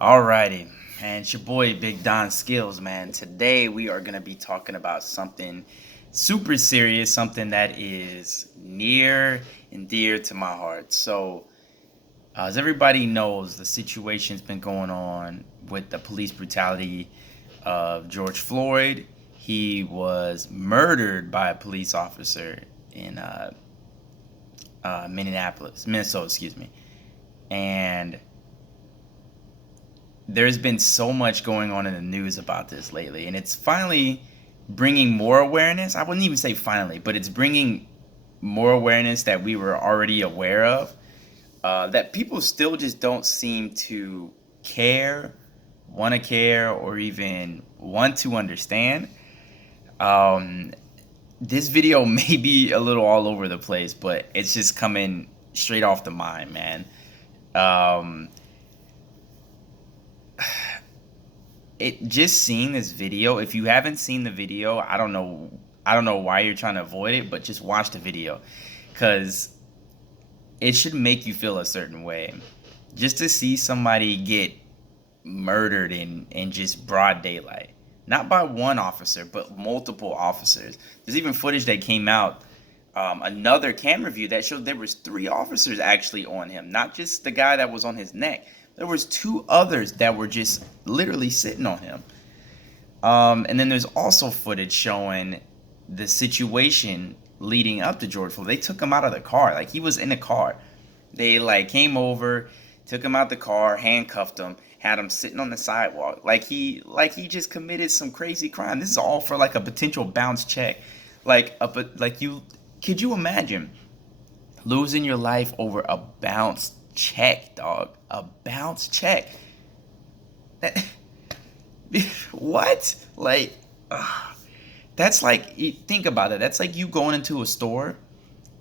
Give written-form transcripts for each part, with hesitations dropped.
Alrighty, and it's your boy Big Don Skills, man. Today we are gonna be talking about something super serious, something that is near and dear to my heart. As everybody knows, the situation's been going on with the police brutality of George Floyd. He was murdered by a police officer in Minnesota, excuse me, and there's been so much going on in the news about this lately, and it's finally bringing more awareness. I wouldn't even say finally, but it's bringing more awareness that we were already aware of, that people still just don't seem to care, want to care, or even want to understand. Um, this video may be a little all over the place, but it's just coming straight off the mind, man. Um, it just seeing this video, if you haven't seen the video, I don't know why you're trying to avoid it, but just watch the video, cuz it should make you feel a certain way. Just to see somebody get murdered in just broad daylight. Not by one officer, but multiple officers. There's even footage that came out, another camera view that showed there was three officers actually on him, not just the guy that was on his neck. There was two others that were just literally sitting on him. And then there's also footage showing the situation leading up to George Floyd. They took him out of the car, like he was in the car. They like came over, took him out the car, handcuffed him, had him sitting on the sidewalk, like he just committed some crazy crime. This is all for like a potential bounce check, like you could you imagine losing your life over a bounce check, dog? A bounce check. That, what? Like, that's like, think about it. That's like you going into a store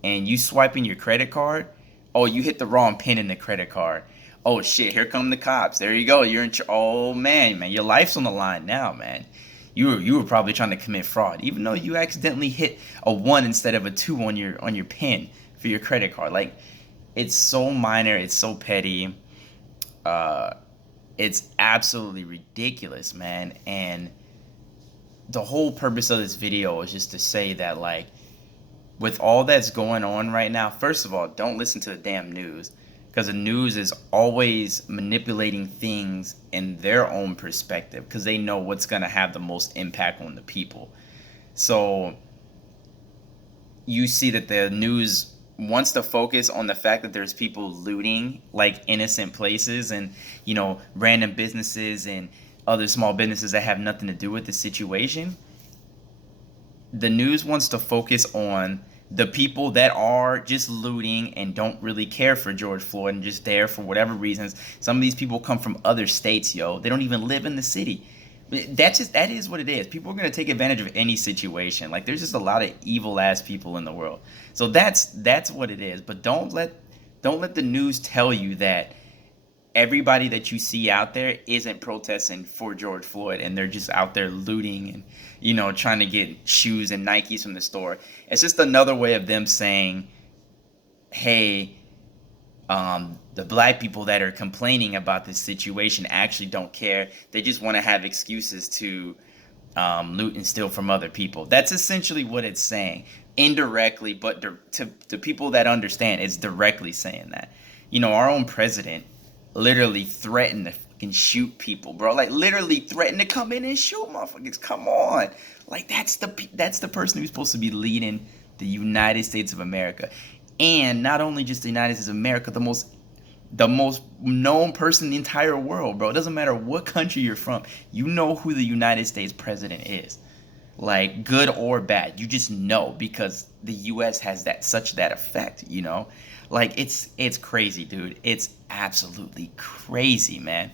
and you swiping your credit card. Oh, you hit the wrong pin in the credit card. Oh shit, here come the cops. There you go. You're in. Oh man, your life's on the line now, man. You were probably trying to commit fraud, even though you accidentally hit a one instead of a two on your pin for your credit card. Like, it's so minor. It's so petty. Uh, it's absolutely ridiculous, man. And the whole purpose of this video is just to say that, like, with all that's going on right now, first of all, don't listen to the damn news, because the news is always manipulating things in their own perspective because they know what's going to have the most impact on the people. So you see that the news wants to focus on the fact that there's people looting like innocent places and, random businesses and other small businesses that have nothing to do with the situation. The news wants to focus on the people that are just looting and don't really care for George Floyd and just there for whatever reasons. Some of these people come from other states, yo. They don't even live in the city. That is what it is. People are gonna take advantage of any situation. Like, there's just a lot of evil ass people in the world. So that's what it is. But don't let the news tell you that everybody that you see out there isn't protesting for George Floyd and they're just out there looting and, trying to get shoes and Nikes from the store. It's just another way of them saying, hey, the black people that are complaining about this situation actually don't care. They just want to have excuses to loot and steal from other people. That's essentially what it's saying. Indirectly, but to people that understand, it's directly saying that. Our own president literally threatened to fucking shoot people, bro. Like, literally threatened to come in and shoot motherfuckers. Come on. Like, that's the person who's supposed to be leading the United States of America. And not only just the United States of America, the most known person in the entire world, bro. It doesn't matter what country you're from. You know who the United States president is. Like, good or bad. You just know because the US has that effect, Like, it's crazy, dude. It's absolutely crazy, man.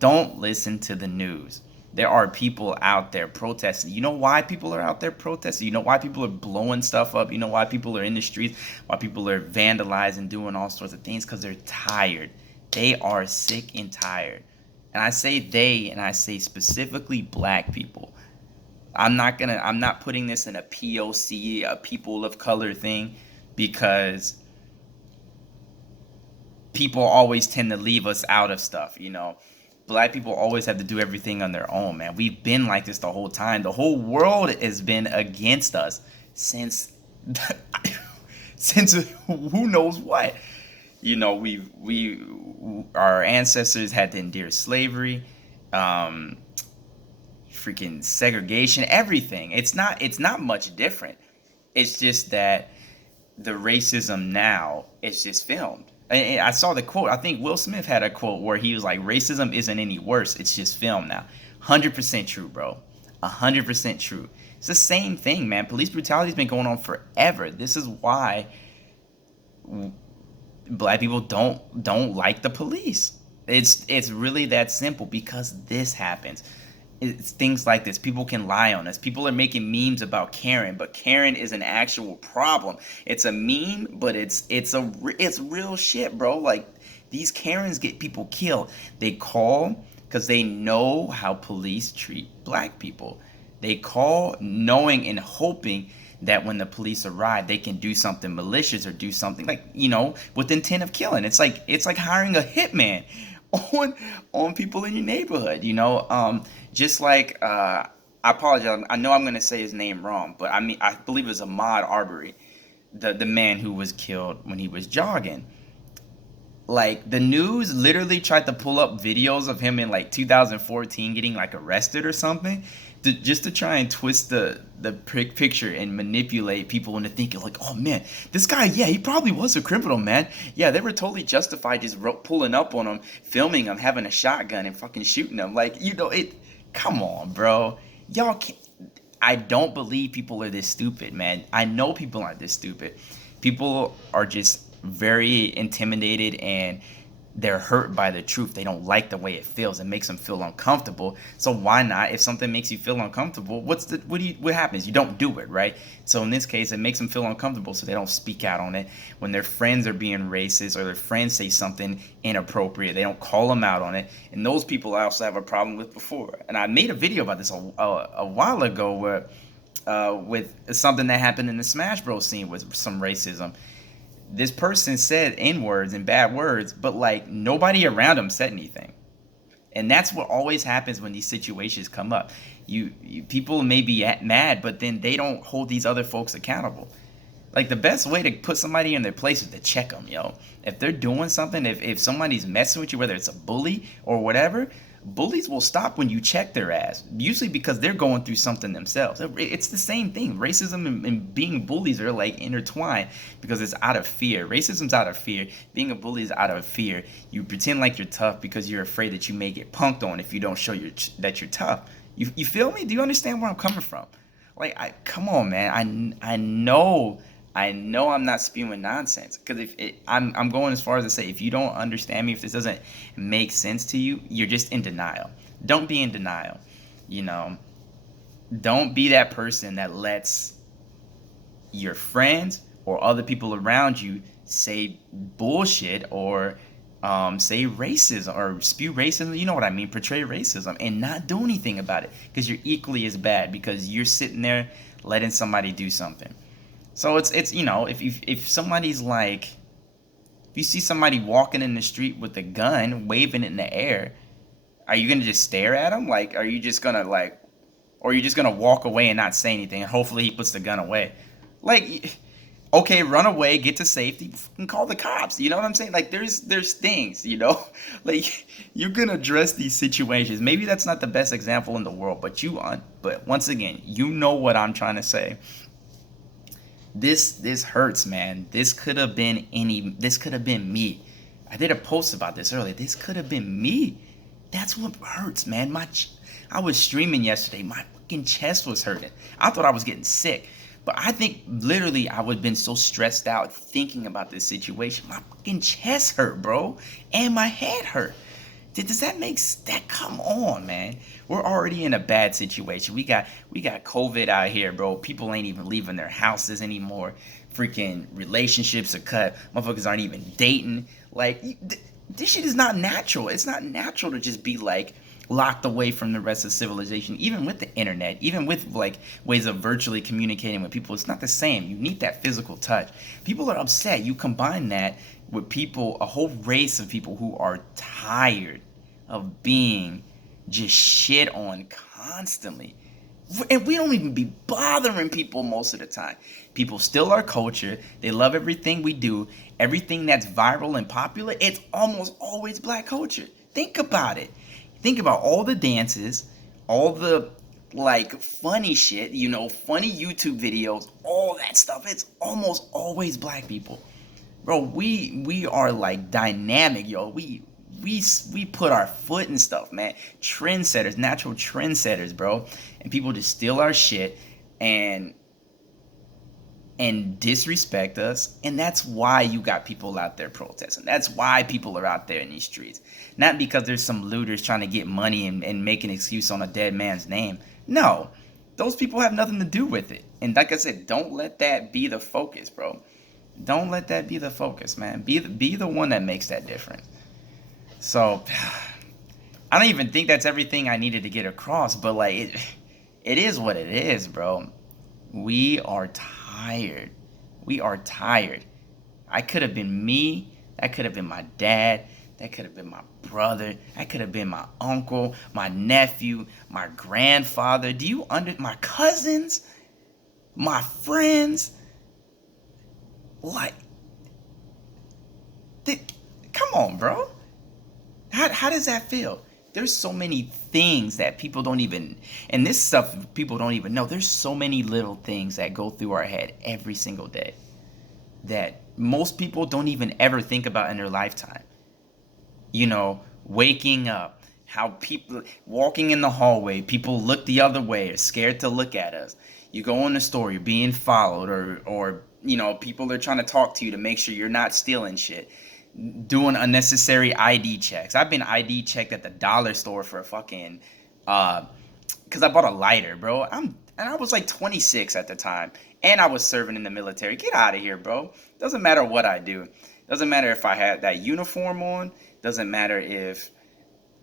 Don't listen to the news. There are people out there protesting. You know why people are out there protesting? You know why people are blowing stuff up? You know why people are in the streets? Why people are vandalizing, doing all sorts of things? Because they're tired. They are sick and tired. And I say they, and I say specifically black people. I'm not putting this in a POC, a people of color thing, because people always tend to leave us out of stuff. Black people always have to do everything on their own, man. We've been like this the whole time. The whole world has been against us since since who knows what. We our ancestors had to endure slavery, um, freaking segregation, everything. It's not much different. It's just that the racism now is just filmed. And I saw the quote. I think Will Smith had a quote where he was like, "Racism isn't any worse. It's just filmed now." 100% true, bro. 100% true. It's the same thing, man. Police brutality's been going on forever. This is why black people don't like the police. It's really that simple because this happens. It's things like this. People can lie on us. People are making memes about Karen, but Karen is an actual problem. It's a meme, but it's real shit, bro. Like these Karens get people killed. They call because they know how police treat black people. They call knowing and hoping that when the police arrive, they can do something malicious or do something like, with intent of killing. It's like hiring a hitman on people in your neighborhood. Just like I apologize. I know I'm gonna say his name wrong, but I believe it was Ahmaud Arbery, the man who was killed when he was jogging. Like the news literally tried to pull up videos of him in like 2014 getting like arrested or something, just to try and twist the picture and manipulate people into thinking like, oh man, this guy, yeah, he probably was a criminal, man. Yeah, they were totally justified just pulling up on him, filming him, having a shotgun and fucking shooting him. Like, it. Come on, bro. Y'all can't. I don't believe people are this stupid, man. I know people aren't this stupid. People are just very intimidated and they're hurt by the truth. They don't like the way it feels. It makes them feel uncomfortable. So why not? If something makes you feel uncomfortable, what happens? You don't do it, right? So in this case, it makes them feel uncomfortable, so they don't speak out on it. When their friends are being racist or their friends say something inappropriate, they don't call them out on it. And those people I also have a problem with before. And I made a video about this a while ago where with something that happened in the Smash Bros scene with some racism. This person said N-words and bad words, but like nobody around him said anything. And that's what always happens when these situations come up. You people may be mad, but then they don't hold these other folks accountable. Like the best way to put somebody in their place is to check them, yo. If they're doing something, if somebody's messing with you, whether it's a bully or whatever, bullies will stop when you check their ass. Usually because they're going through something themselves. It's the same thing. Racism and being bullies are like intertwined because it's out of fear. Racism's out of fear. Being a bully is out of fear. You pretend like you're tough because you're afraid that you may get punked on if you don't show that you're tough. You feel me? Do you understand where I'm coming from? Like, come on, man. I know I'm not spewing nonsense because I'm going as far as to say if you don't understand me, if this doesn't make sense to you, you're just in denial. Don't be in denial. Don't be that person that lets your friends or other people around you say bullshit or say racism or spew racism. You know what I mean? Portray racism and not do anything about it because you're equally as bad because you're sitting there letting somebody do something. So it's if somebody's like, if you see somebody walking in the street with a gun waving it in the air, are you gonna just stare at him? Like, are you just gonna or are you just gonna walk away and not say anything and hopefully he puts the gun away? Like, okay, run away, get to safety, and call the cops. You know what I'm saying? Like, there's things, like you can address these situations. Maybe that's not the best example in the world, but once again, you know what I'm trying to say. This hurts, man. This could have been me. I did a post about this earlier. This could have been me. That's what hurts, man. I was streaming yesterday. My fucking chest was hurting. I thought I was getting sick. But I think literally I would have been so stressed out thinking about this situation. My fucking chest hurt, bro. And my head hurt. Does that make that? Come on, man. We're already in a bad situation. We got COVID out here, bro. People ain't even leaving their houses anymore. Freaking relationships are cut. Motherfuckers aren't even dating. Like, this shit is not natural. It's not natural to just be like locked away from the rest of civilization. Even with the internet, even with like ways of virtually communicating with people, it's not the same. You need that physical touch. People are upset. You combine that with people, a whole race of people who are tired of being just shit on constantly. And we don't even be bothering people most of the time. People steal our culture. They love everything we do. Everything that's viral and popular, it's almost always black culture. Think about it. Think about all the dances, all the like funny shit, funny YouTube videos, all that stuff. It's almost always black people. Bro, we are like dynamic, yo. We put our foot in stuff, man. Trendsetters, natural trendsetters, bro. And people just steal our shit and disrespect us. And that's why you got people out there protesting. That's why people are out there in these streets. Not because there's some looters trying to get money and make an excuse on a dead man's name. No. Those people have nothing to do with it. And like I said, don't let that be the focus, bro. Don't let that be the focus, man. Be the one that makes that difference. So, I don't even think that's everything I needed to get across, but like it is what it is, bro. We are tired. We are tired. I could have been me. That could have been my dad. That could have been my brother. That could have been my uncle, my nephew, my grandfather. My cousins, my friends? Like, come on, bro. How does that feel? There's so many things that people don't even, and this stuff people don't even know. There's so many little things that go through our head every single day that most people don't even ever think about in their lifetime. Waking up, how people walking in the hallway, people look the other way, are scared to look at us. You go in the store, you're being followed, or people are trying to talk to you to make sure you're not stealing shit. Doing unnecessary ID checks. I've been ID checked at the dollar store for a fucking because I bought a lighter, bro. And I was like 26 at the time, and I was serving in the military. Get out of here, bro. Doesn't matter what I do. Doesn't matter if I had that uniform on. Doesn't matter if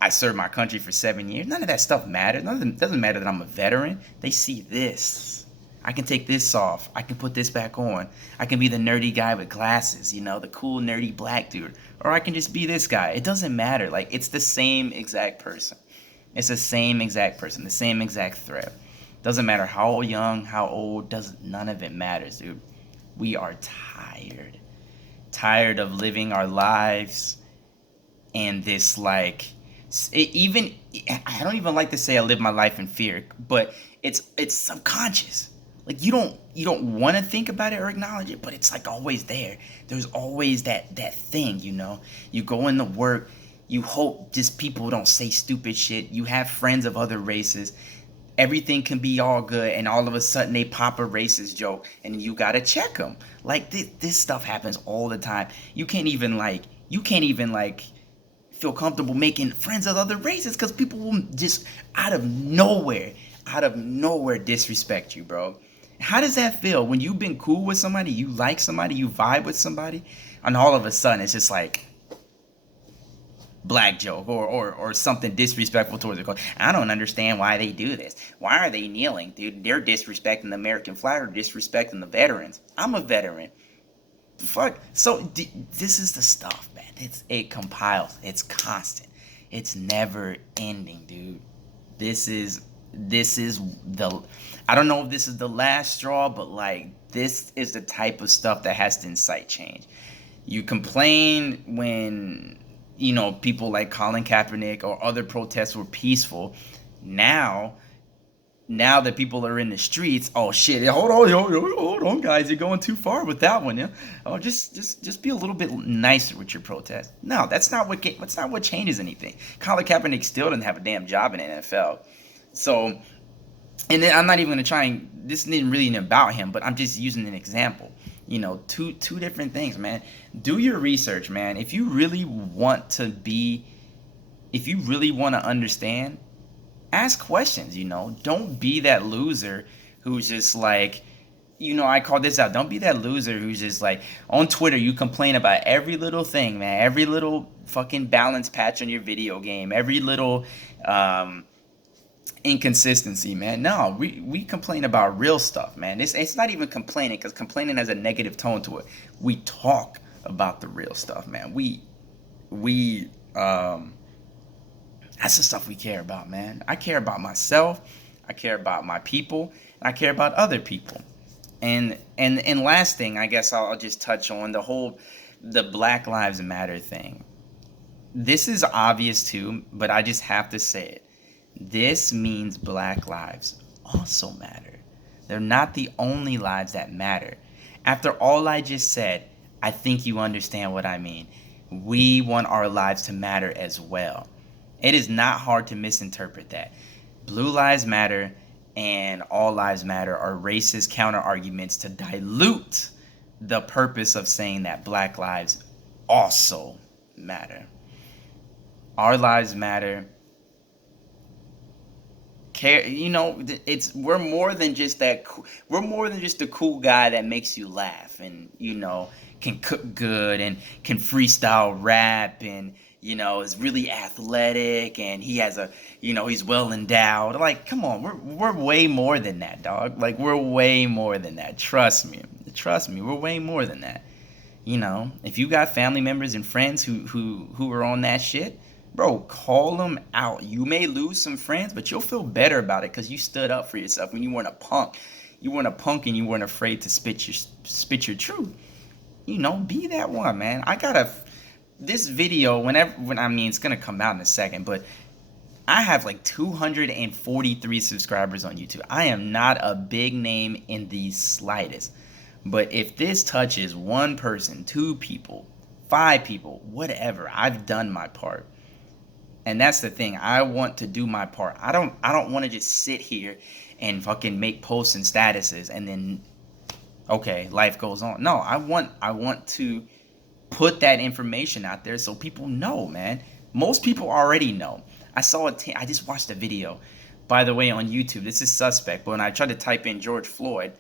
I served my country for 7 years. None of that stuff matters. Doesn't matter that I'm a veteran. They see this. I can take this off. I can put this back on. I can be the nerdy guy with glasses, the cool nerdy black dude. Or I can just be this guy. It doesn't matter. Like, it's the same exact person. It's the same exact person, the same exact threat. Doesn't matter how young, how old, none of it matters, dude. We are tired. Tired of living our lives and this, like, I don't even like to say I live my life in fear, but it's subconscious. Like, you don't want to think about it or acknowledge it, but it's like always there. There's always that thing, You go into work, you hope just people don't say stupid shit. You have friends of other races. Everything can be all good, and all of a sudden they pop a racist joke, and you gotta check them. Like, this stuff happens all the time. You can't even feel comfortable making friends of other races because people will just out of nowhere disrespect you, bro. How does that feel when you've been cool with somebody, you like somebody, you vibe with somebody, and all of a sudden it's just like black joke or something disrespectful towards the culture? I don't understand why they do this. Why are they kneeling, dude? They're disrespecting the American flag or disrespecting the veterans. I'm a veteran. Fuck. So this is the stuff, man. It compiles. It's constant. It's never ending, dude. This is the, I don't know if this is the last straw, but like, this is the type of stuff that has to incite change. You complain when, people like Colin Kaepernick or other protests were peaceful. Now that people are in the streets, oh shit, hold on, guys, you're going too far with that one, yeah. Oh, just be a little bit nicer with your protest. No, that's not what changes anything. Colin Kaepernick still doesn't have a damn job in the NFL. So, and then I'm not even gonna try and, this isn't really about him, but I'm just using an example. Two different things, man. Do your research, man. If you really want to understand, ask questions, Don't be that loser who's just like, I call this out. Don't be that loser who's just like, on Twitter, you complain about every little thing, man. Every little fucking balance patch on your video game. Every little inconsistency, man. No, we complain about real stuff, man. It's not even complaining, because complaining has a negative tone to it. We talk about the real stuff, man. We That's the stuff we care about, man. I care about myself. I care about my people. And I care about other people. And last thing, I guess I'll just touch on the Black Lives Matter thing. This is obvious too, but I just have to say it. This means Black lives also matter. They're not the only lives that matter. After all I just said, I think you understand what I mean. We want our lives to matter as well. It is not hard to misinterpret that. Blue lives matter and all lives matter are racist counter arguments to dilute the purpose of saying that Black lives also matter. Our lives matter. Care, we're more than just that. We're more than just the cool guy that makes you laugh and can cook good and can freestyle rap and is really athletic and he has he's well endowed. Like, come on, we're way more than that, dog. Like, we're way more than that. Trust me, we're way more than that. If you got family members and friends who are on that shit, bro, call them out. You may lose some friends, but you'll feel better about it because you stood up for yourself when you weren't a punk. You weren't a punk and you weren't afraid to spit your truth. Be that one, man. This video, it's gonna come out in a second, but I have like 243 subscribers on YouTube. I am not a big name in the slightest. But if this touches one person, 2 people, 5 people, whatever, I've done my part. And that's the thing. I want to do my part. I don't want to just sit here and fucking make posts and statuses and then okay, life goes on. No, I want to put that information out there so people know, man. Most people already know. I just watched a video, by the way, on YouTube. This is suspect, but when I tried to type in George Floyd,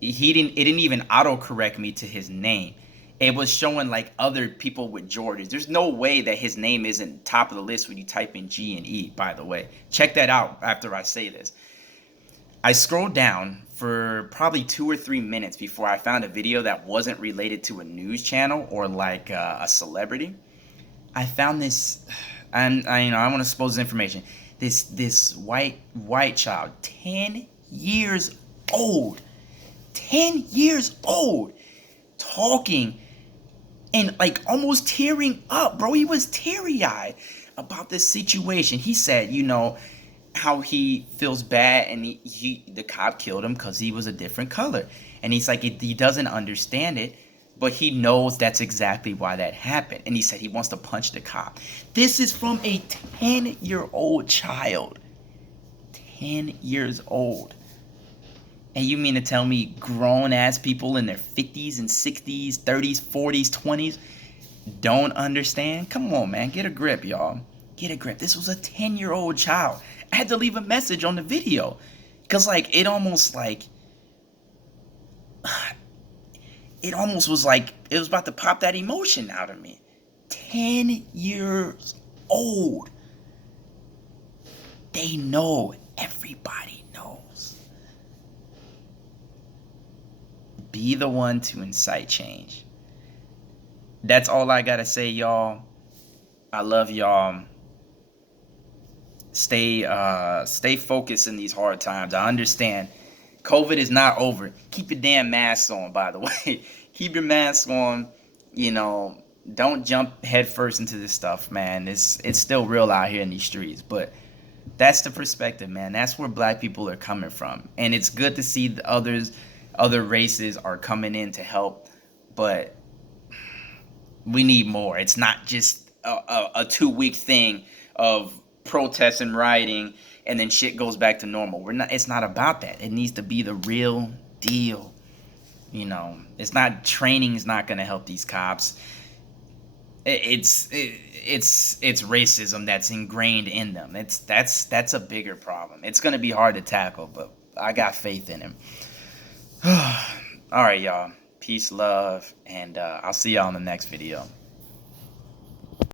it didn't even autocorrect me to his name. It was showing like other people with Georges. There's no way that his name isn't top of the list when you type in G and E, by the way. Check that out after I say this. I scrolled down for probably 2 or 3 minutes before I found a video that wasn't related to a news channel or like a celebrity. I found this, and I want to expose this information. This white child, 10 years old, talking and like almost tearing up, bro. He was teary-eyed about this situation. He said, how he feels bad and the cop killed him because he was a different color. And he's like, he doesn't understand it, but he knows that's exactly why that happened. And he said he wants to punch the cop. This is from a 10-year-old child. 10 years old. And you mean to tell me grown-ass people in their 50s and 60s, 30s, 40s, 20s don't understand? Come on, man. Get a grip, y'all. Get a grip. This was a 10-year-old child. I had to leave a message on the video. Because, it almost was like it was about to pop that emotion out of me. 10 years old. They know. Everybody knows. Be the one to incite change. That's all I gotta say, y'all. I love y'all. Stay focused in these hard times. I understand. COVID is not over. Keep your damn mask on, by the way. Keep your mask on. Don't jump headfirst into this stuff, man. It's still real out here in these streets. But that's the perspective, man. That's where black people are coming from. And it's good to see the other races are coming in to help. But we need more. It's not just a 2-week thing of protests and rioting and then shit goes back to normal. It's not about that. It needs to be the real deal. It's not, training's not going to help these cops. It's racism that's ingrained in them. That's a bigger problem. It's going to be hard to tackle, but I got faith in him. All right, y'all. Peace, love, and I'll see y'all in the next video.